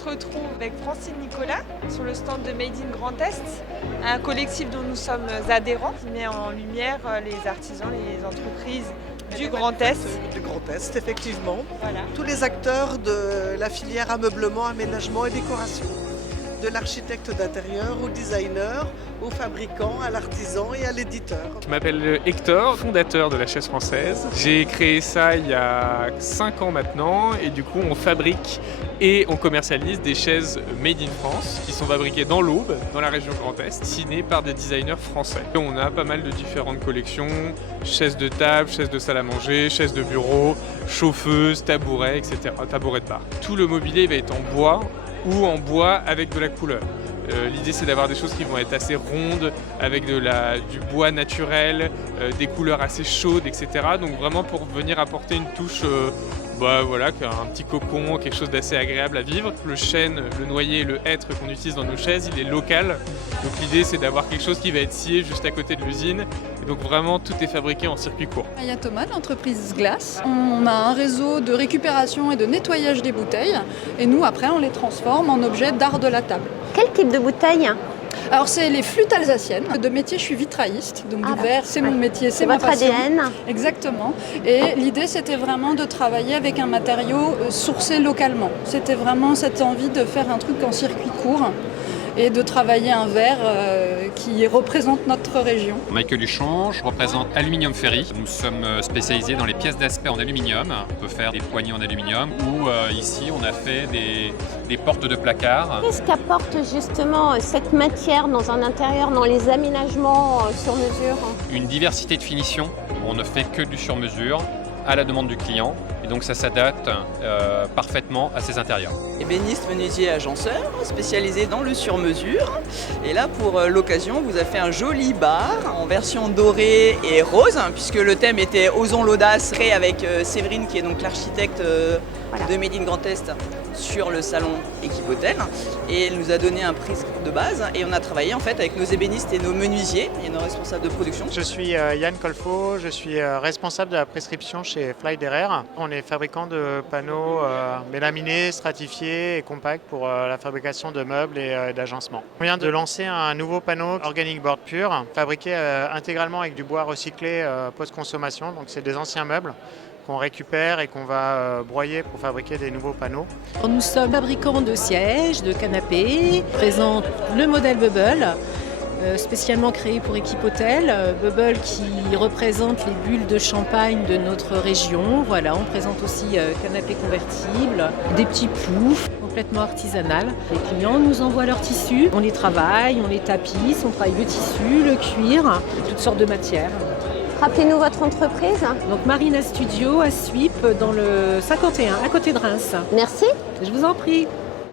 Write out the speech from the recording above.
se retrouve avec Francine Nicolas sur le stand de Made in Grand Est, un collectif dont nous sommes adhérents qui met en lumière les artisans, les entreprises du Grand Est. Du Grand Est, effectivement. Voilà. Tous les acteurs de la filière ameublement, aménagement et décoration. De l'architecte d'intérieur au designer, au fabricant, à l'artisan et à l'éditeur. Je m'appelle Hector, fondateur de la chaise française. J'ai créé ça il y a 5 ans maintenant et du coup on fabrique et on commercialise des chaises made in France qui sont fabriquées dans l'Aube, dans la région Grand Est, dessinées par des designers français. Et on a pas mal de différentes collections, chaises de table, chaises de salle à manger, chaises de bureau, chauffeuses, tabourets, etc. Tabourets de bar. Tout le mobilier va être en bois ou en bois avec de la couleur. L'idée c'est d'avoir des choses qui vont être assez rondes, avec du bois naturel, des couleurs assez chaudes, etc. Donc vraiment pour venir apporter une touche, un petit cocon, quelque chose d'assez agréable à vivre. Le chêne, le noyer, le hêtre qu'on utilise dans nos chaises, il est local. Donc l'idée c'est d'avoir quelque chose qui va être scié juste à côté de l'usine. Et donc vraiment tout est fabriqué en circuit court. Il y a Thomas, l'entreprise Glace. On a un réseau de récupération et de nettoyage des bouteilles. Et nous après on les transforme en objets d'art de la table. Quel type de bouteille ? Alors c'est les flûtes alsaciennes. De métier, je suis vitrailliste, donc du verre, c'est mon métier, c'est ma votre passion. ADN. Exactement. Et l'idée, c'était vraiment de travailler avec un matériau sourcé localement. C'était vraiment cette envie de faire un truc en circuit court et de travailler un verre qui représente notre région. Michael Huchon, je représente Aluminium Ferry. Nous sommes spécialisés dans les pièces d'aspect en aluminium. On peut faire des poignées en aluminium ou ici on a fait des portes de placard. Qu'est-ce qu'apporte justement cette matière dans un intérieur, dans les aménagements sur mesure ? Une diversité de finitions. On ne fait que du sur-mesure à la demande du client. Et donc ça s'adapte parfaitement à ces intérieurs. Ébéniste, menuisier, agenceur, spécialisé dans le sur-mesure. Et là, pour l'occasion, on vous a fait un joli bar en version dorée et rose, puisque le thème était Osons l'audace, créé avec Séverine, qui est donc l'architecte de Made in Grand Est sur le salon Équipe Hôtel. Et elle nous a donné un prix de base. Et on a travaillé en fait avec nos ébénistes et nos menuisiers et nos responsables de production. Je suis Yann Colfo, je suis responsable de la prescription chez Fly Derer. On est fabricant de panneaux mélaminés, stratifiés et compacts pour la fabrication de meubles et d'agencements. On vient de lancer un nouveau panneau Organic Board Pure, fabriqué intégralement avec du bois recyclé post-consommation. Donc c'est des anciens meubles qu'on récupère et qu'on va broyer pour fabriquer des nouveaux panneaux. Nous sommes fabricants de sièges, de canapés. On présente le modèle Bubble, spécialement créé pour Équipe Hôtel. Bubble qui représente les bulles de champagne de notre région. Voilà, on présente aussi canapés convertibles, des petits poufs complètement artisanal. Les clients nous envoient leurs tissus, on les travaille, on les tapisse, on travaille le tissu, le cuir, toutes sortes de matières. Rappelez-nous votre entreprise. Donc Marina Studio à Suip dans le 51, à côté de Reims. Merci. Je vous en prie.